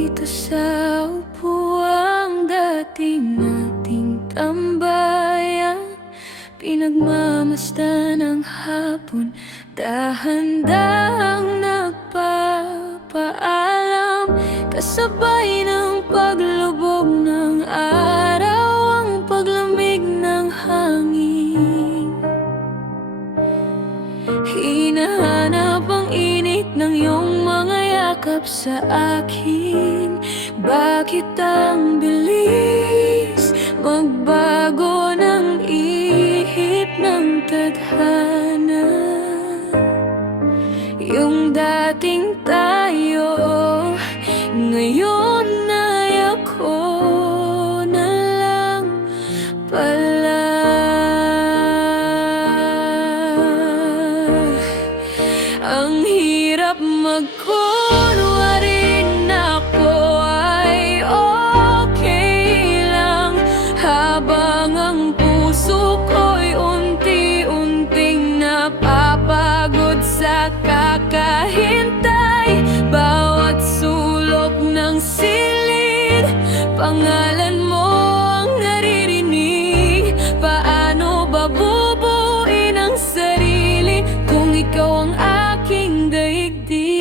dito sa upuang dating nating tambayan. Pinagmamasdan ang hapon, dahan-dahang nagpapaalam. Kasabay ng paglubog ng araw, ang paglamig ng hangin. Hinahanap ang init ng iyong mga yakap sa akin. Bakit ang bilis magbago ng ihip ng tadhana? Yung dating tayo, ngayon ay ako na lang pala. Ang hirap magkunwari na ako ay okay lang, habang ang puso ko'y unti-unting napapagod sa kakahintay. Bawat sulok ng silid, pangalan mo ang naririnig. Paano ba bubuin ang sarili kung ikaw ang aking daigdig?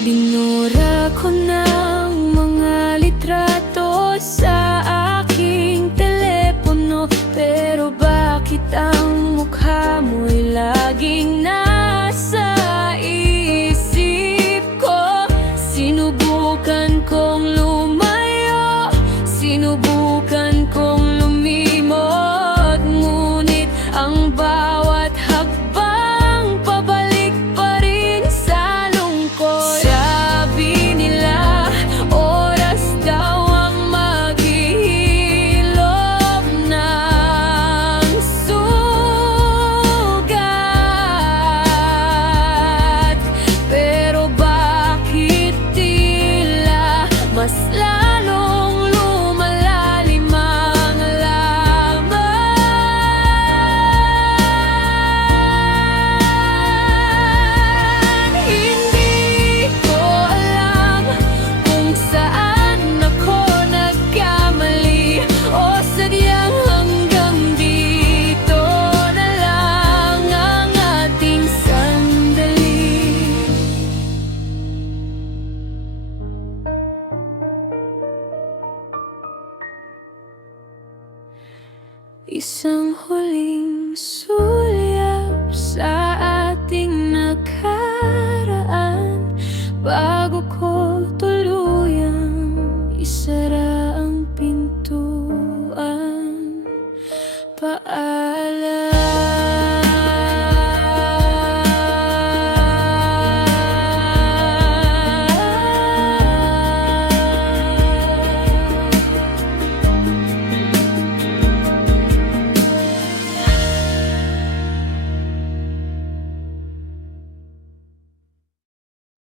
Binura ko ng mga litrato sa aking telepono, pero bakit ang mukha mo'y laging nasa isip ko? Sinubukan kong lumayo, sinubukan kong lumimot, ngunit ang bawat hakbang pabalik pa rin sa lungkot. Sabi nila, oras daw ang maghihilom ng sugat, pero bakit tila mas lalong lumalalim ang laman? Hindi ko alam kung saan ako nagkamali, o sadyang hanggang dito na lang ang ating sandali. Isang huling